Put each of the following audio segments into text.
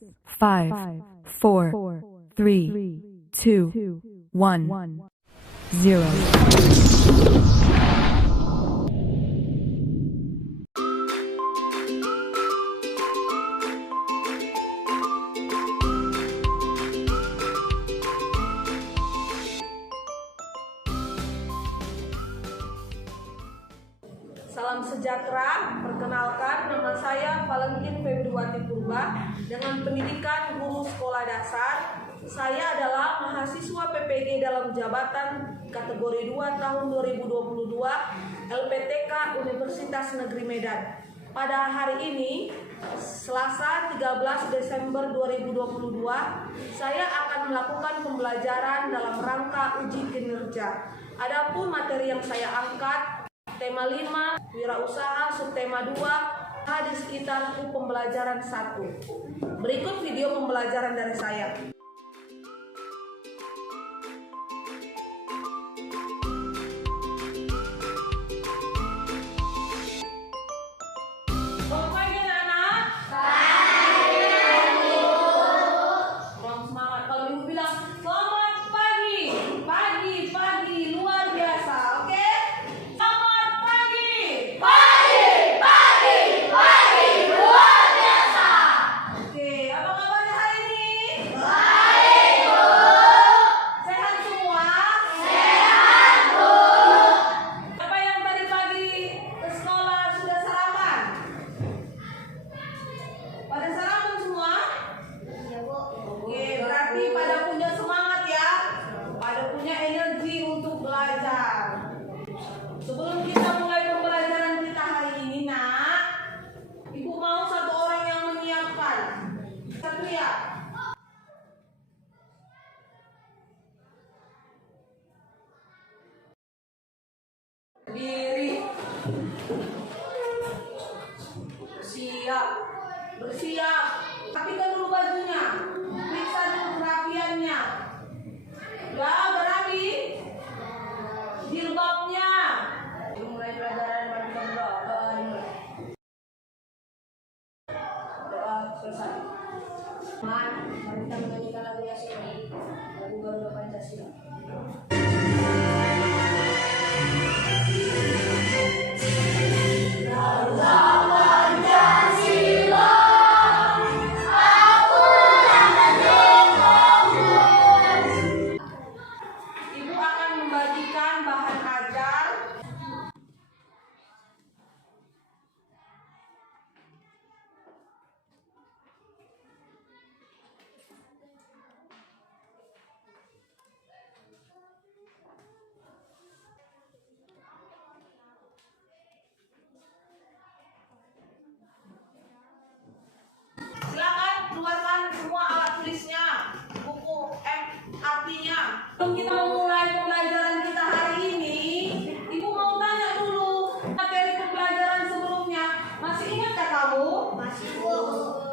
5, 4, 3, 2, 1, 0. Salam sejahtera, perkenalkan nama saya Valentin Febriwati Purba dengan pendidikan guru sekolah dasar. Saya adalah mahasiswa PPG dalam jabatan kategori 2 tahun 2022 LPTK Universitas Negeri Medan. Pada hari ini, Selasa 13 Desember 2022, saya akan melakukan pembelajaran dalam rangka uji kinerja. Adapun materi yang saya angkat, tema 5, wirausaha, subtema 2, di sekitar pembelajaran 1. Berikut video pembelajaran dari saya. Selamat pagi anak-anak. Kurang semangat. Kalau ibu bilang selamat pagi, pagi luar biasa, oke? Selamat pagi, luar biasa. Oke, apa kabarnya hari ini? Baik, Bu. Sehat semua? Sehat, Bu. Siapa yang tadi pagi ke sekolah sudah sarapan? Pada sarapan semua? Iya, Bu. Oke, berarti pada punya semangat ya. Pada punya energi untuk belajar. Sebelum kita mulai pembelajaran kita hari ini, Nak, Ibu mau satu orang yang menyiapkan. Satu ya. Berdiri. Siap. Bersiap. Rapikan dulu bajunya. Periksa dulu kerapiannya. Ya, berapi. Jilbabnya. Mulai pelajaran matikan doa. Doa selesai. Mari kita menyanyikan lagu Yasin. Lagu Garuda Pancasila. Ibu akan membagikan bahan ajar. Silakan keluarkan semua alat tulisnya, buku artinya. Sebelum kita memulai pembelajaran kita hari ini, Ibu mau tanya dulu materi pembelajaran sebelumnya. Masih ingatkah kamu? Masih, Bu.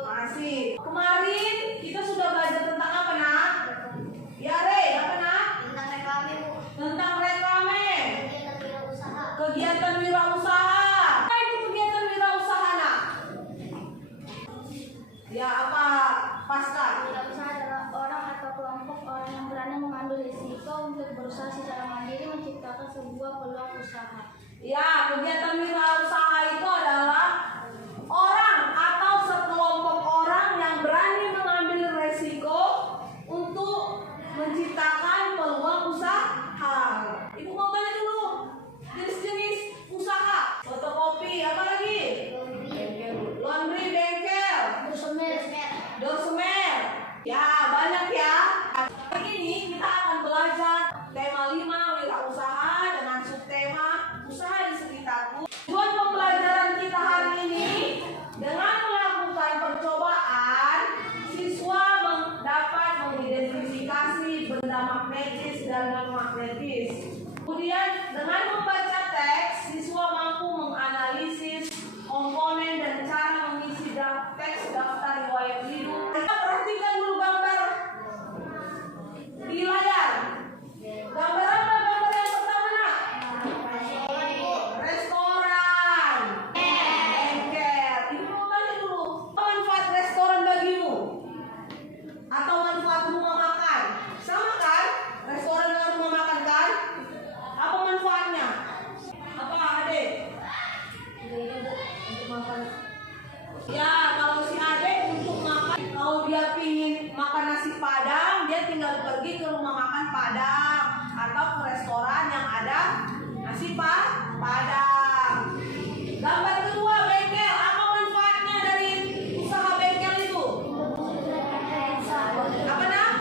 Masih. Kemarin kita sudah belajar tentang apa, Nak? Ya, Re, apa, Nak? Tentang reklame, Bu. Tentang reklame. Kegiatan wirausaha. Kegiatan wirausaha. Apa itu kegiatan wirausaha, Nak? Ya, apa? Pasca. Wirausaha adalah orang atau kelompok orang yang berani mengambil risiko untuk berusaha secara mandiri menciptakan sebuah peluang usaha. Ya, kegiatan wirausaha itu adalah orang atau sekelompok orang yang berani mengambil resiko untuk menciptakan peluang usaha. Ibu mau tanya dulu, jenis-jenis usaha. Fotokopi, apa lagi? Laundry, bengkel, dorsemer. Ya, banyak ya. Hari ini kita akan belajar tema 5 wirausaha dengan subtema usaha di sekitarku. Tujuan pembelajaran kita hari ini dengan melakukan percobaan, siswa dapat mengidentifikasi benda magnetis dan non-magnetis. Kemudian dengan membaca teks, siswa mampu menganalisis komponen dan cara mengisi teks daftar riwayat hidup. Kita perhatikan dulu gambar di layar. Gambar apa? Gambar yang pertama, Nak? Restoran. Bengkel. Ibu mau tanya dulu, apa manfaat restoran bagimu? pergi ke rumah makan Padang atau ke restoran yang ada nasi Padang. Gambar kedua, bengkel. Apa manfaatnya dari usaha bengkel itu? Apa nak?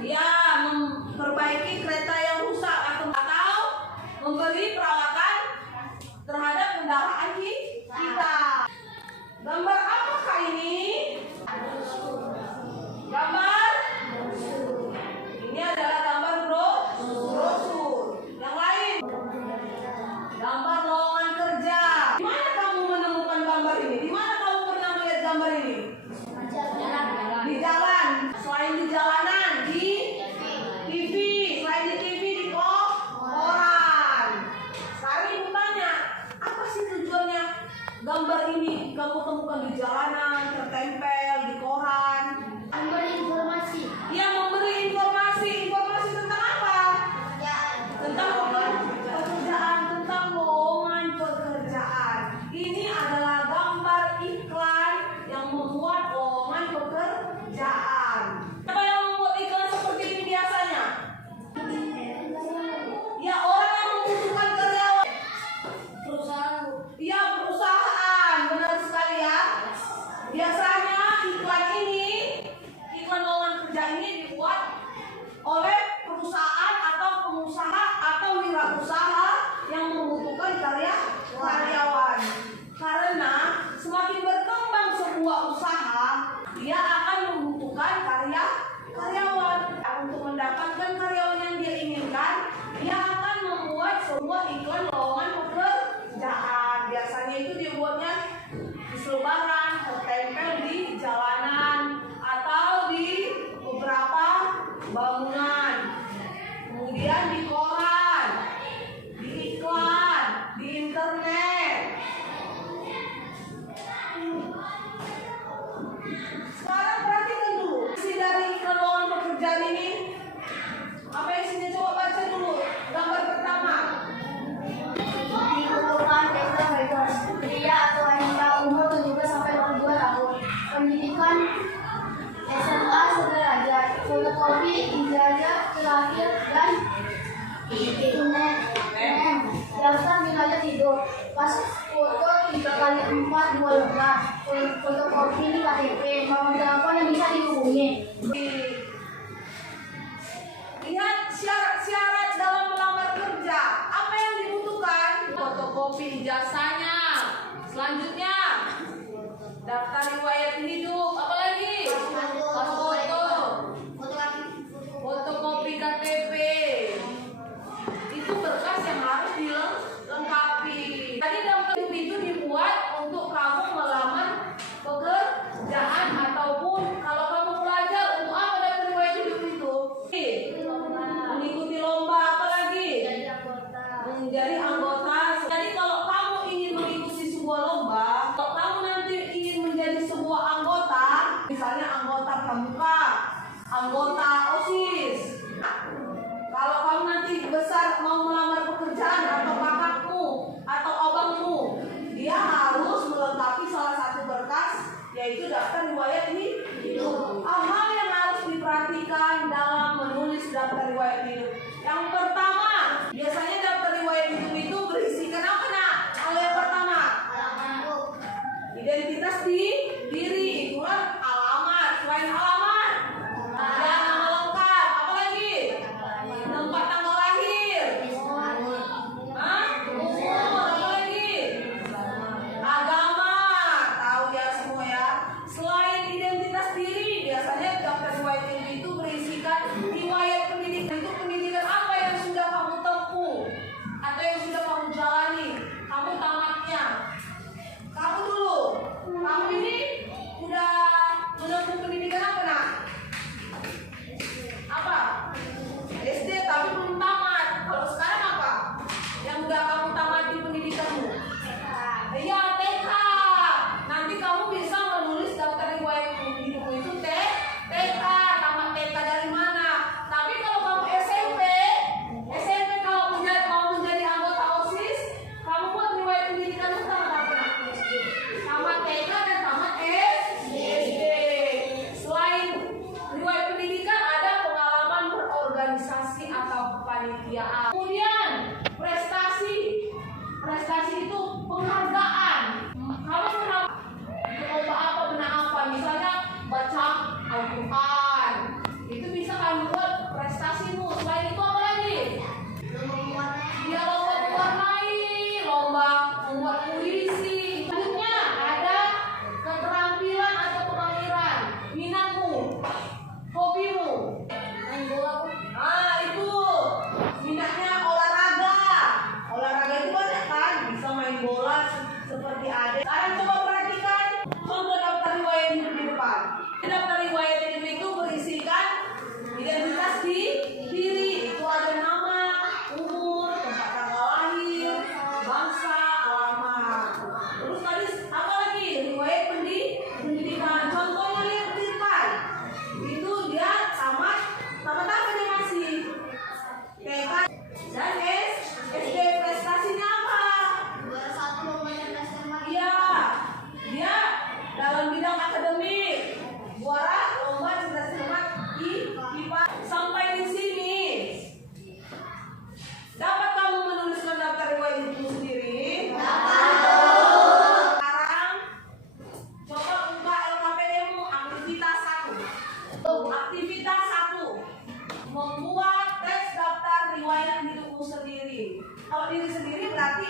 Ya, memperbaiki kereta yang rusak atau memberi perawatan terhadap kendaraan kita. Gambar apakah ini? Gambar? Ini adalah gambar brosur. Yang lain? Gambar lowongan kerja. Di mana kamu menemukan gambar ini? Di mana kamu pernah melihat gambar ini? Di jalan. Selain di jalanan, di TV. Selain di TV, di koran. Sekarang ibu tanya, apa sih tujuannya gambar ini kamu temukan di jalanan, tertempel di koran? Memberi informasi. Ia memberi informasi. Informasi tentang apa? Tentang pekerjaan, tentang lowongan pekerjaan. Ini adalah gambar iklan yang membuat lowongan pekerjaan. Siapa yang membuat iklan seperti ini biasanya? Ya, orang yang membutuhkan karyawan. Ya, perusahaan. Benar sekali ya. Biasanya iklan ini, iklan lowongan kerja ini dibuat oleh perusahaan atau pengusaha atau wirausaha yang membutuhkan karyawan. Karena semakin berkembang sebuah usaha, dia akan membutuhkan karyawan. Untuk mendapatkan karyawan yang dia inginkan, dia akan membuat sebuah iklan lowongan pekerjaan. Biasanya itu dibuatnya di selebaran, tertempel di jalanan atau di beberapa bangunan, kemudian di koran, di iklan, di internet. Sekarang perhatikan dulu isi dari iklan lowongan pekerjaan ini. Apa isinya? Coba baca dulu gambar pertama. Dibutuhkan tester bebas pria atau wanita umur 17 sampai 22 tahun. Pendidikan SMA sederajat, fotokopi ijazah terakhir dan internet. Daftar wilayah hidup. Pas foto 3x4 12. Fotokopi ini KTP. Nomor telepon yang bisa dihubungi. Lihat syarat-syarat dalam melamar kerja. Apa yang dibutuhkan? Fotokopi ijazahnya. Selanjutnya, daftar riwayat hidup. Apa lagi? Foto. Fotokopi KTP. Itu berkas yang harus dilengkapi. Tadi daftar hidup itu dibuat untuk kamu melamar pekerjaan ataupun kalau kamu pelajar. Untuk apa daftar riwayat hidup itu? Mengikuti lomba. Apa lagi? Menjadi anggota. Jadi kalau kamu ingin mengikuti sebuah lomba, kalau kamu nanti ingin menjadi sebuah anggota, misalnya anggota pramuka, anggota OSIS. Kalau kamu nanti besar mau melamar pekerjaan atau kakakmu atau abangmu, dia harus melengkapi salah satu berkas, yaitu daftar riwayat hidup. Hal yang harus diperhatikan dalam menulis daftar riwayat hidup. Yang pertama, biasanya daftar riwayat hidup itu berisikan apa nak? Hal yang pertama, identitas diri, itulah alamat. Selain alamat, ya nama lengkap. Apa lagi? Tempat tanggal lahir. Umur. Apa lagi? Agama. Tahu ya semua ya. Selain identitas diri, biasanya daftar riwayat hidup itu berisikan riwayat pendidikan. Itu pendidikan apa yang sudah kamu tempuh atau yang sudah kamu jalani, kamu tamatnya. Kamu dulu, kamu ini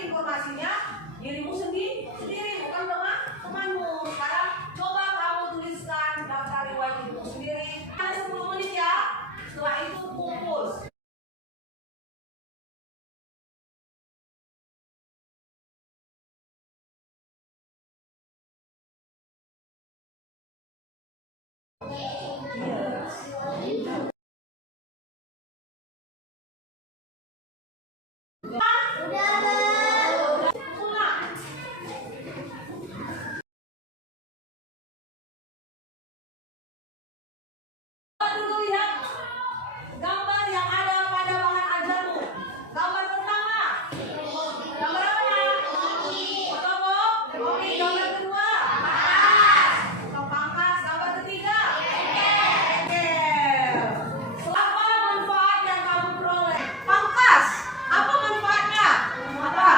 informasinya dirimu sendiri, bukan temanmu. Sekarang coba kamu tuliskan daftar riwayat hidupmu sendiri. Hanya 10 menit ya. Setelah itu kumpul. Dulu lihat gambar yang ada pada bahan ajarmu. Gambar pertama. Gambar apa? Foto. Oke, gambar kedua. Tukang pangkas. Gambar ketiga. Bengkel. Apa manfaat yang kamu peroleh? Pangkas. Apa manfaatnya? Apa?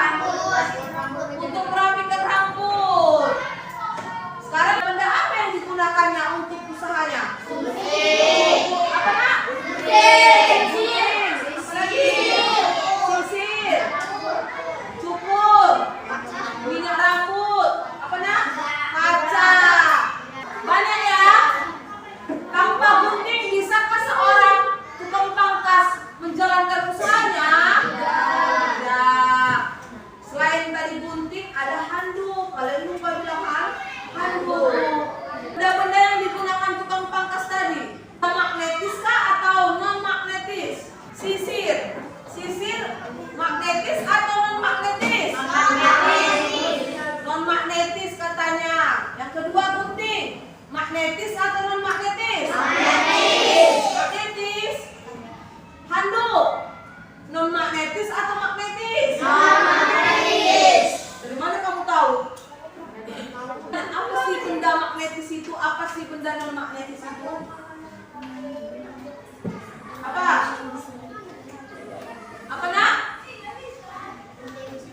Untuk merapikan rambut. Sekarang benda apa yang digunakannya untuk usahanya? Apa nak? Sisir, cukur, minyak rambut, apa nak? Kaca. Banyak ya. Tanpa gunting bisakah seorang tukang pangkas menjalankan usahanya? Tidak. Selain tadi gunting ada handuk. Kalian lupa bilang handuk. Benda-benda yang digunakan tukang pangkas tadi magnetis kah atau non magnetis? Sisir magnetis atau non magnetis? Non magnetis katanya. Yang kedua gunting magnetis atau non magnetis? Magnetis. Handuk non magnetis atau magnetis? Dari mana kamu tahu? Apa sih benda magnetis itu? Apa sih benda non magnetis itu? Apa nak?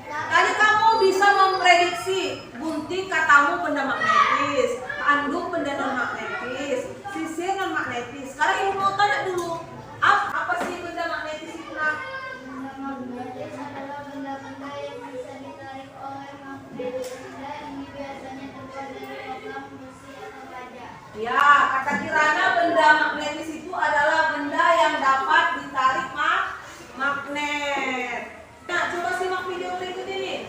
Tadi kamu bisa memprediksi. Gunting katamu benda magnetis, handuk benda non magnetis, sisir non magnetis. Sekarang ibu mau tanya dulu, apa sih benda magnetis itu nak? Benda magnetis adalah benda-benda yang bisa ditarik oleh magnet. Benda ini biasanya terbuat dari logam, besi, atau baja. Ya, kata Kirana benda magnetis itu adalah benda yang dapat ditarik magnet. Nah, coba simak video berikut ini.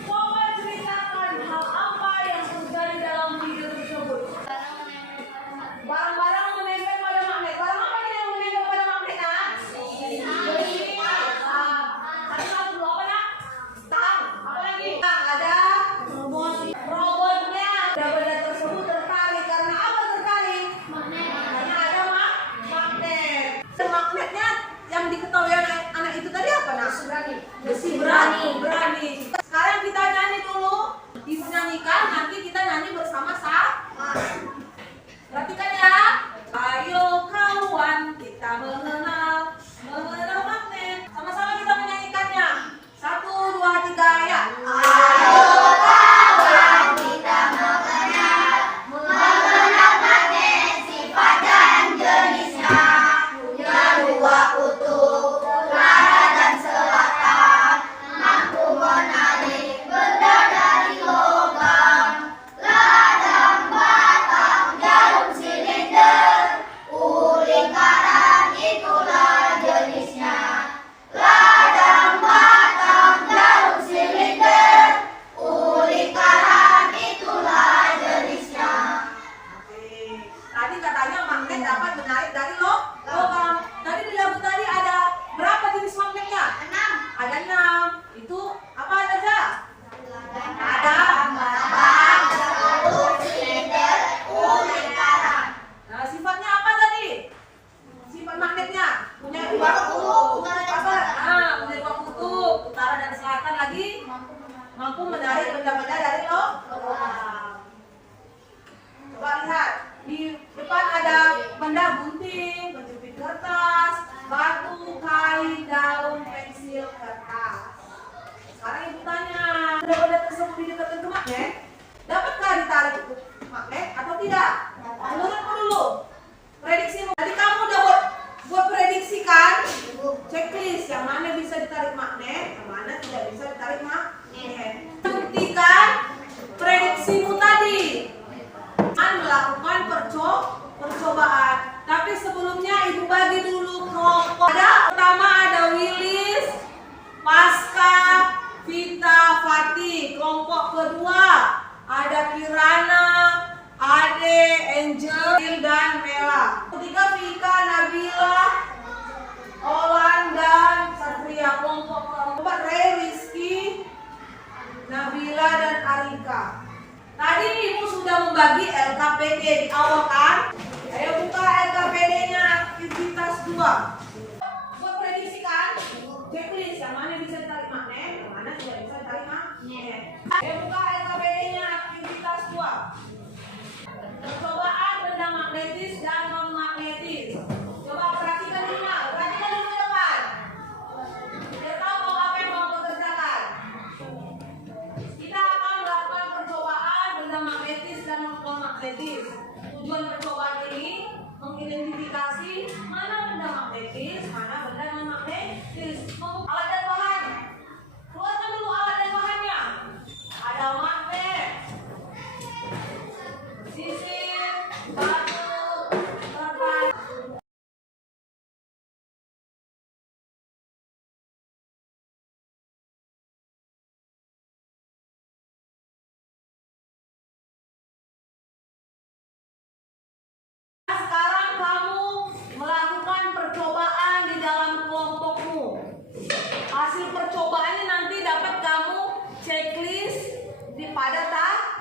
Coba ceritakan hal apa yang terjadi dalam video tersebut. Barang-barang menempel pada magnet. Barang apa yang menempel pada magnet? Besi. Satu dulu apa nak? Tang. Apa lagi? Ada robotnya. Benda tersebut tertarik karena apa tertarik? Karena ada magnet. Magnetnya yang diketahui anak itu tadi apa nak? Besi berani. Sekarang kita nyanyi dulu. Dinyanyikan, nanti kita nyanyi bersama-sama. Perhatikan ya. Ayo kawan, kita mengenal magnet. Sama-sama kita menyanyikannya. 1, 2, 3 ya. Ayo kawan, kita mengenal magnet, sifat dan jenisnya. Punya 2 kutub, utara dan selatan, mampu menarik benda dari logam, ladang, batang, jarum, silinder, lingkaran, ikut gunting, penjepit kertas, batu, kain, daun, pensil, kertas. Sekarang ibu tanya, benda-benda tersebut didekatkan ke magnet, dapatkah ditarik ke magnet atau tidak? Menurutmu dulu, prediksimu. Jadi kamu udah buat prediksi kan? Checklist yang mana bisa ditarik magnet, yang mana tidak bisa ditarik magnet. Buktikan prediksimu tadi. Melakukan percobaan. Tapi sebelumnya ibu bagi dulu kelompok. Pertama ada Willis, Pasca, Vita, Fatih. Kelompok kedua ada Kirana, Ade, Angel, dan Mela. Ketiga Vika, Nabila, Olan, dan Satria. Kelompok keempat Ray, Rizky, Nabila, dan Arika. Tadi ibu sudah membagi LKPD di awal kan? Ayo buka LKPD-nya aktivitas 2. Buat prediksi kan? Checklist yang mana bisa ditarik magnet, yang mana tidak bisa ditarik magnet. Ayo buka LKPD-nya aktivitas 2. Percobaan benda magnetis dan non magnetis. Coba perhatikan dulu, perhatikan dulu ke depan. Biar tahu mau apa yang mau kerjakan. Kita akan melakukan percobaan benda magnetis dan non magnetis. Tujuan percobaan ini mengidentifikasi mana benda magnetis, mana benda non magnetis. Alat dan bahan. Keluarkan dulu alat dan bahannya. Ada magnet, sisir, batu, kertas. Sekarang kamu melakukan percobaan di dalam kelompokmu. Hasil percobaannya nanti dapat kamu checklist pada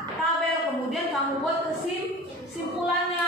tabel, kemudian kamu buat kesimpulannya.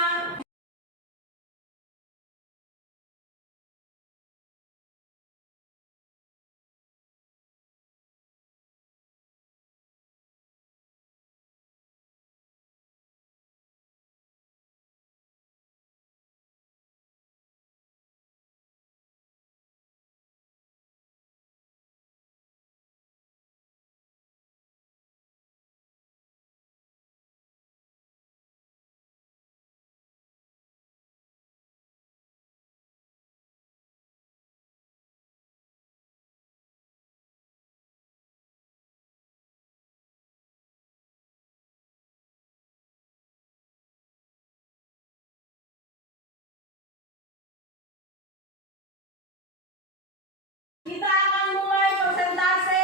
Kita akan mulai persentase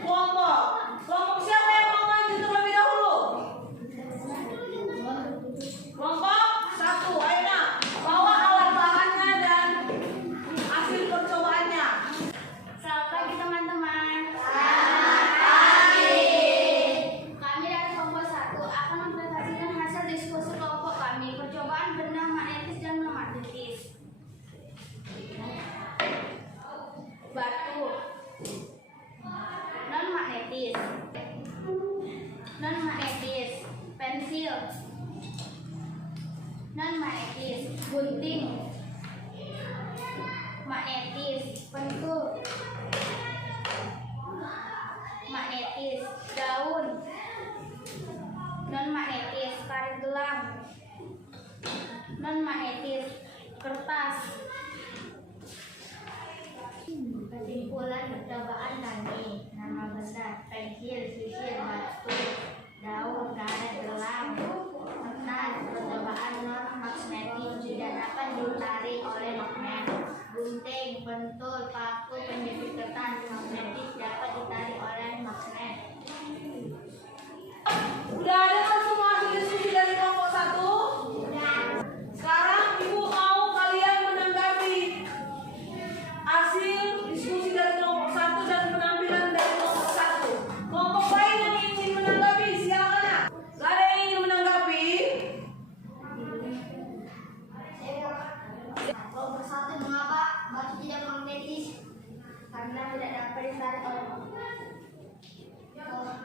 kelompok. Kelompok siapa yang mau maju terlebih dahulu? Kelompok 1. Ayo nak, bawa alat bahannya dan hasil percobaannya. Selamat pagi teman-teman. Selamat pagi. Kami dari kelompok 1 akan mempresentasikan hasil diskusi kelompok kami percobaan benda magnetis dan non magnetis. Batu, non magnetis, non magnetis, pensil, non magnetis, gunting, magnetis, pentul, magnetis, daun, non magnetis, karet gelang, non magnetis, kertas. Kesimpulan percobaan kami: nama benda, pensil, sisir, batu, daun, karet gelang, kertas. Percobaan non magnetis tidak dapat ditarik oleh magnet. Gunting, pentul, paku, penjepit kertas. Magnetis dapat ditarik oleh magnet. Udah ada kan semua hasil diskusi dari kelompok 1? Sekarang ibu mau kalian menanggapi hasil diskusi dari kelompok 1 dan penampilan dari kelompok 1. Kelompok lain yang ingin menanggapi, silakan ya. Gak ada yang ingin menanggapi? Kelompok 1 mengapa batu tidak magnetis? Karena tidak dapat ditarik oleh magnet.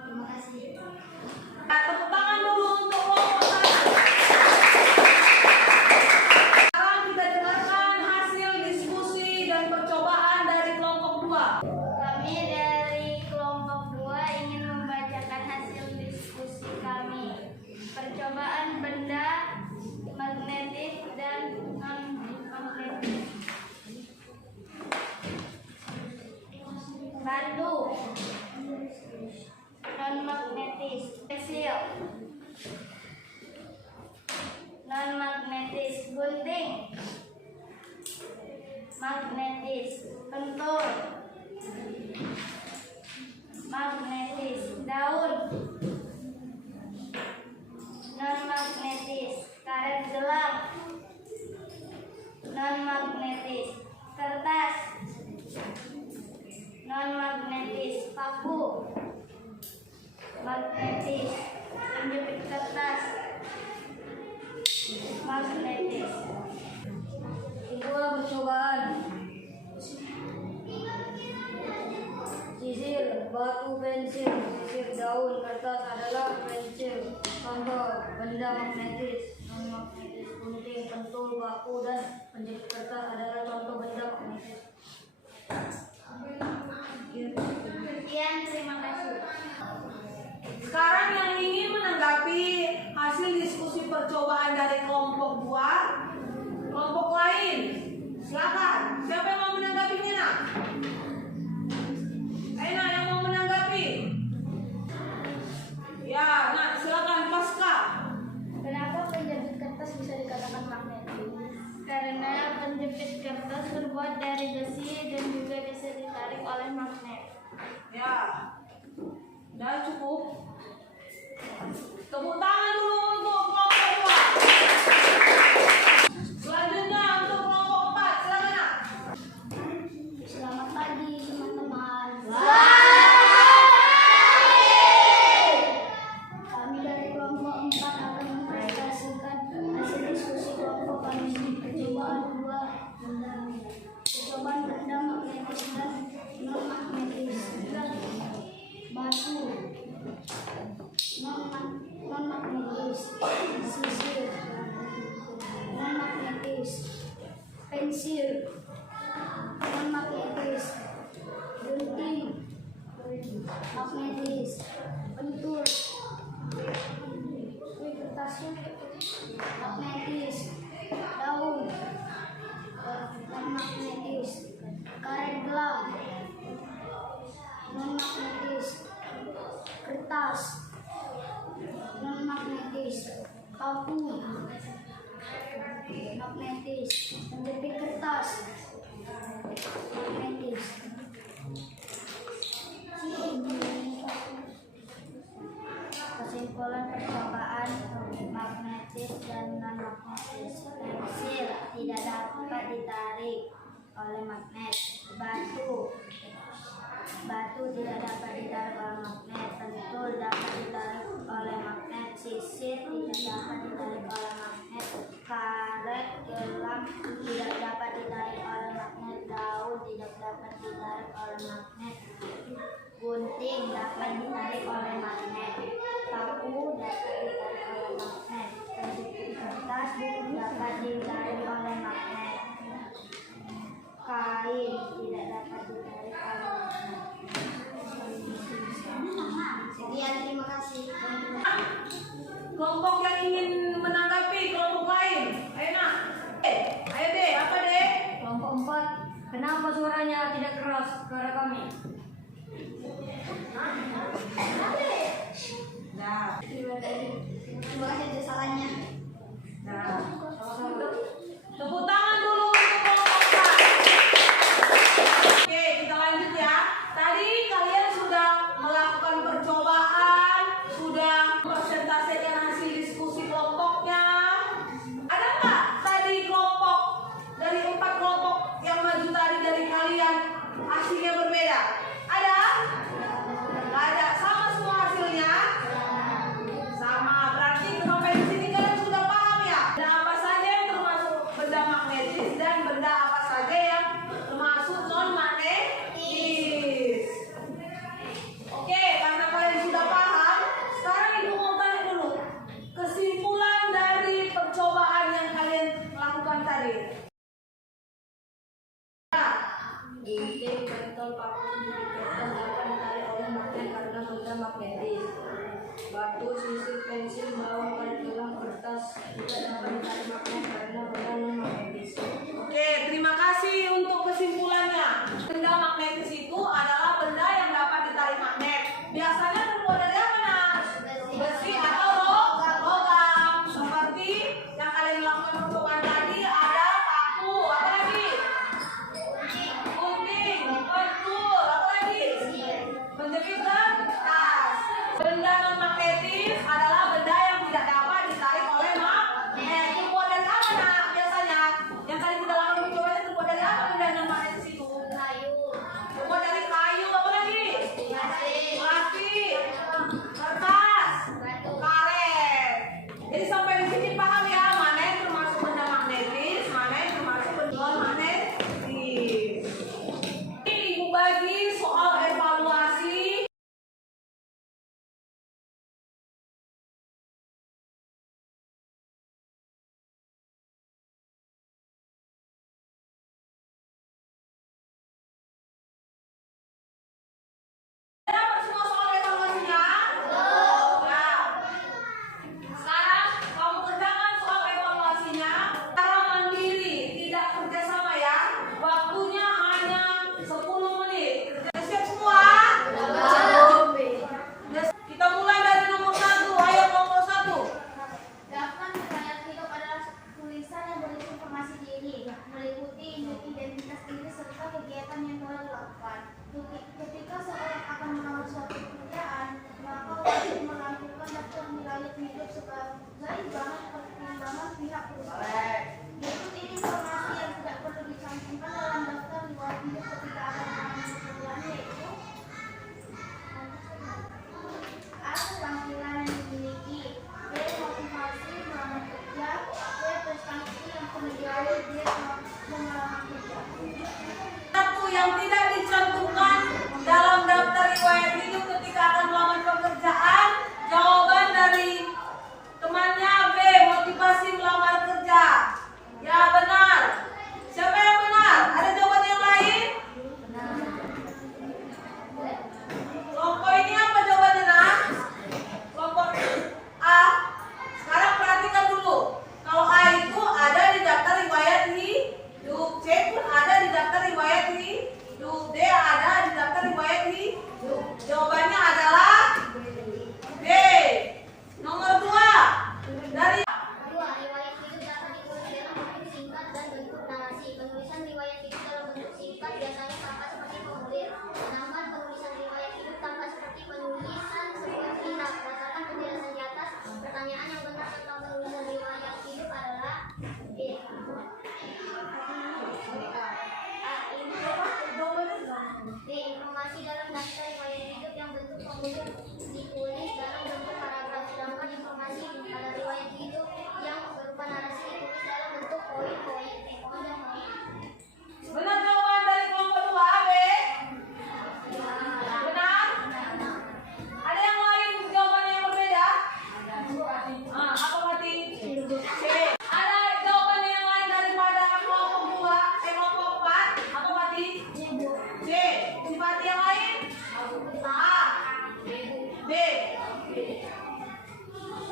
Terima kasih. Nah, tepuk tangan dulu untuk kelompok 1. Sekarang magnetis, kentul, magnetis, daun, non magnetis, karet gelang, non magnetis, kertas, non magnetis, paku, magnetis, penjepit kertas, magnetis. Itulah percobaan. Sisir, batu, pensil, sisir, daun, kertas adalah pensil, contoh benda magnetis, non magnetis, gunting, pentul, baku, dan penjepit kertas adalah contoh benda magnetis. Sekian, terima kasih. Sekarang yang ingin menanggapi hasil diskusi percobaan dari kelompok 2, kelompok lain, silakan. Siapa yang mau menanggapinya, nak? Aina yang mau menanggapi? Ya, nak silakan Pasca. Kenapa penjepit kertas bisa dikatakan magnetis? Karena penjepit kertas terbuat dari besi dan juga bisa ditarik oleh magnet. Ya, udah cukup. Tepuk tangan dulu untuk kelompok 2. Selanjutnya untuk kelompok 4, silakan, nak. Selamat pagi teman-teman. Kami dari kelompok 4 akan mempresentasikan hasil diskusi kelompok kami di percobaan 2. Percobaan benda magnetis dan non magnetis. Batu, non magnetis, sisir, non magnetis, pensil, non magnetis, gunting, magnetis, pentul, kertasnya magnetis, daun, non magnetis, karet gelang, non magnetis, kertas, non magnetis, paku, magnetis, penjepit kertas, magnetis. Kesimpulan percobaan magnetis dan non magnetis. Pensil tidak dapat ditarik oleh magnet. Batu tidak dapat ditarik oleh magnet. Pentul dapat ditarik oleh magnet. Sisir tidak dapat ditarik oleh magnet. Karet gelang tidak dapat ditarik oleh magnet. Daun tidak dapat ditarik oleh magnet. Gunting dapat ditarik oleh magnet. Paku dapat ditarik oleh magnet. Penjepit kertas dapat ditarik oleh magnet. Kain tidak dapat ditarik oleh magnet. Sekian, terima kasih. Kelompok yang ingin menanggapi kelompok lain, ayo, nak. Ayo deh, apa deh? Kelompok 4, kenapa suaranya tidak keras suara kami? Nah, Terima kasih atas sarannya. nah, sama-sama. Tepuk tangan dulu untuk kelompok 4. Oke, kita lanjut ya. Tadi kalian sudah melakukan percobaan, sudah presentasikan hasil diskusi kelompoknya. Ada nggak tadi kelompok dari 4 kelompok yang maju tadi dari kalian hasilnya berbeda? Ada? Nggak ada. Sama semua hasilnya? Sama. Berarti sampai di sini kalian sudah paham ya? Benda apa saja yang termasuk benda magnetis dan benda apa saja yang termasuk non magnetis. Oke, karena kalian sudah paham, sekarang ibu mau tanya dulu kesimpulan dari percobaan yang kalian lakukan tadi. Gunting, pentul, paku, kertas dapat ditarik oleh magnet karena benda magnetis. Batu, sisir, pensil, daun, karet gelang, kertas juga dapat ditarik magnet karena benda non magnetis. Oke, terima kasih untuk kesimpulannya. Benda magnetis itu adalah benda yang dapat ditarik magnet. Biasanya terbuat dari apa, nak? Besi atau logam. Seperti yang kalian lakukan percobaan tadi, ada paku. Apa lagi? lalu dia mengalami kerja. Satu yang tidak dicantumkan dalam daftar riwayat hidup ketika akan melamar pekerjaan. Jawaban dari temannya B, motivasi melamar kerja. Ya, benar. Siapa yang benar? Ada jawaban yang lain? Kelompok ini apa jawabannya, nak? Kelompok A. Sekarang perhatikan dulu. Kalau A itu ada di daftar riwayat hidup, C pun ada di daftar riwayat hidup, D ada di daftar riwayat hidup. Jawabannya adalah B. Nomor 2. Dari Kedua, riwayat hidup dapat ditulis dalam bentuk singkat dan bentuk narasi. Penulisan riwayat hidup dalam bentuk singkat biasanya tampak seperti formulir. Namun penulisan riwayat hidup tampak seperti penulisan seperti berdasarkan penjelasan di atas. Pertanyaan yang benar tentang penulisan riwayat hidup adalah B. B. Informasi dalam daftar riwayat hidup yang bentuk formulir ditulis dalam bentuk paragraf, sedangkan informasi pada riwayat hidup yang berupa narasi ditulis dalam bentuk poin-poin. benar jawaban dari kelompok 2 A, B. Benar? Ada yang lain jawaban yang berbeda? Apa berarti? C. Ada jawaban yang lain daripada kelompok 2, kelompok 4? Apa berarti? C. Simpati yang lain? A. B.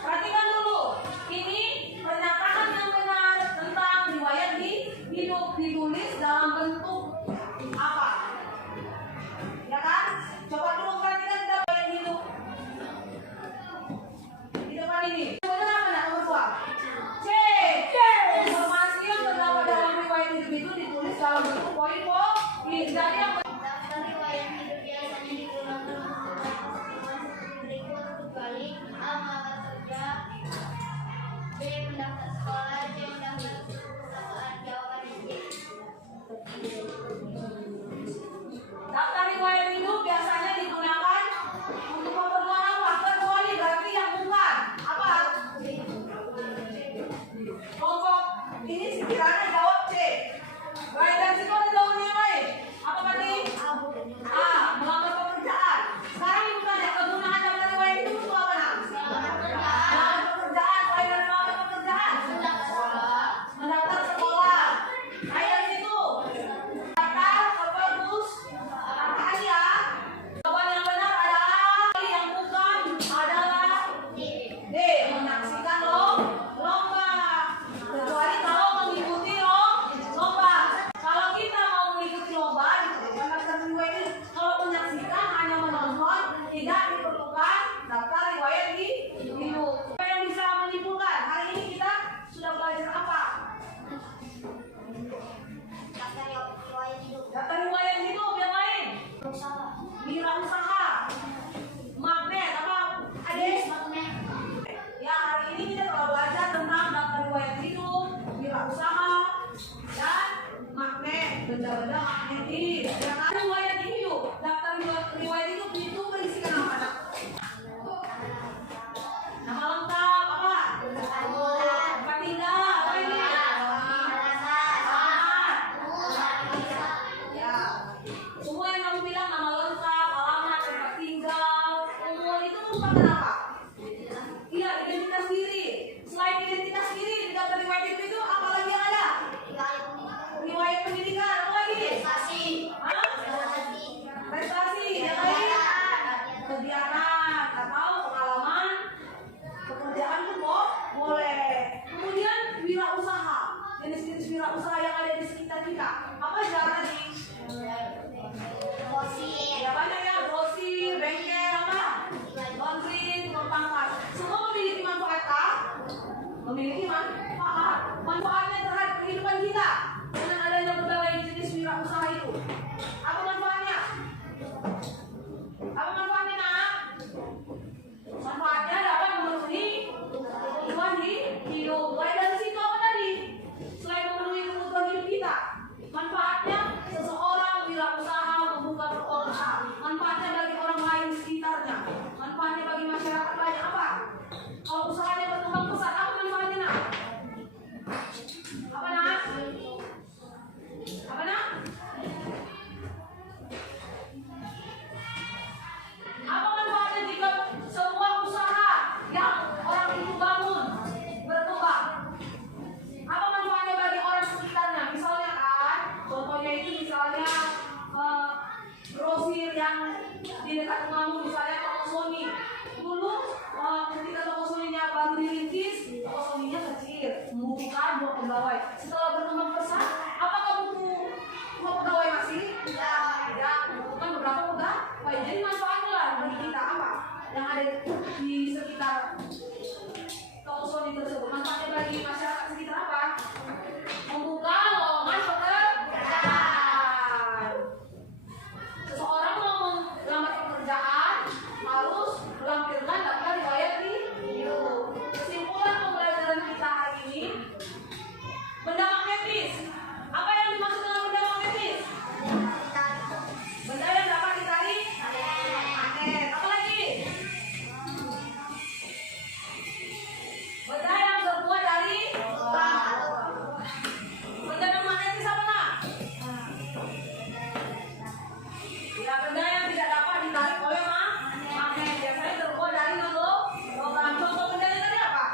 Perhatikan dulu. Ini pernyataan yang benar tentang riwayat hidup ditulis dalam bentuk apa? Ya kan? Coba dulu perhatikan riwayat hidup. Di depan ini. Benar apa nak nomor 2? C. Informasi yang terdapat dalam riwayat hidup itu ditulis dalam bentuk poin-poin. Jadi yang Daftar riwayat hidup biasanya digunakan untuk informasi berikut kecuali A. Melamar kerja, B. Mendaftar sekolah, C. Mendaftar perusahaan. Jawabannya C. daftar riwayat hidup biasanya digunakan untuk keperluan apa? Kecuali berarti yang bukan. Apa? Kelompok ini sekiranya jawab C. Baik, dan situ ada jawaban yang lain. Apa tadi? A. Melamar pekerjaan. Sekarang ini bukan ya, kegunaan daftar riwayat hidup untuk apa, nak? Melamar pekerjaan. Selain dari melamar pekerjaan, mendaftar sekolah. Baik, dari situ daftar ke perpus. Apaan ya? Jawaban yang benar adalah yang bukan adalah D. Menyaksikan lomba. Kecuali kalau mengikuti lomba. Kalau kita mau mengikuti lomba di daftar riwayat hidup, kalau menyaksikan hanya menonton, tidak diperlukan daftar riwayat hidup. Apa yang bisa menyimpulkan? Hari ini kita sudah belajar apa? Daftar riwayat hidup. Daftar riwayat hidup yang lain. Wirausaha. Magnet apa? Ades? Ya, hari ini kita telah belajar tentang daftar riwayat hidup, wirausaha, dan magnet, benda-benda magnetis. Ya kan? Riwayat hidup, daftar riwayat hidup itu berisikan apa, nak? Nama lengkap apa? Tempat tinggal, apa ini? Alamat. Ya. Semua yang kamu bilang nama lengkap, alamat, tempat tinggal, umur itu merupakan apa? Iya, identitas diri. Selain identitas diri, di daftar riwayat hidup itu apa lagi yang ada? Riwayat pendidikan, apa lagi? Hah? Prestasi, yang lain? Kegiatan atau pengalaman pekerjaan itu boleh. Kemudian wirausaha, jenis-jenis wirausaha yang ada di sekitar kita. Apa aja tadi? Ya banyak ya, grosir, bengkel, apa? Laundry, tukang pangkas. Semua memiliki manfaat kah? Memiliki manfaat. Manfaatnya terhadap kehidupan kita dengan adanya berbagai jenis wirausaha itu. Apa manfaatnya? Apa manfaatnya, nak? Manfaatnya dapat memenuhi kebutuhan hidup. Mulai dari situ apa tadi? Selain memenuhi kebutuhan hidup kita, manfaatnya seseorang wirausaha membuka perusahaan. Manfaatnya bagi orang lain di sekitarnya. Manfaatnya bagi masyarakat banyak apa? Kalau usahanya berkembang pesat, apa manfaatnya, nak? dekat rumahmu, misalnya toko Sony. Dulu ketika toko Sony-nya baru dirintis, toko Sony-nya kecil, membutuhkan 2 pegawai. Setelah berkembang pesat, apakah butuh 2 pegawai masih? Tidak, membutuhkan beberapa pegawai. Jadi manfaatnya lah bagi kita apa yang ada di sekitar toko Sony tersebut. Manfaatnya bagi masyarakat sekitar apa? Membuka lowongan pekerjaan. Seseorang mau melamar pekerjaan harus melampirkan daftar riwayat hidup. Kesimpulan pembelajaran kita hari ini, benda magnetis. Apa yang dimaksud dengan benda magnetis? Benda yang dapat ditarik magnet. Apa lagi? Benda yang terbuat dari benda yang magnetis apa nak? Ya, benda yang tidak dapat ditarik oleh magnet. Biasanya terbuat dari logam. Contoh bendanya tadi apa?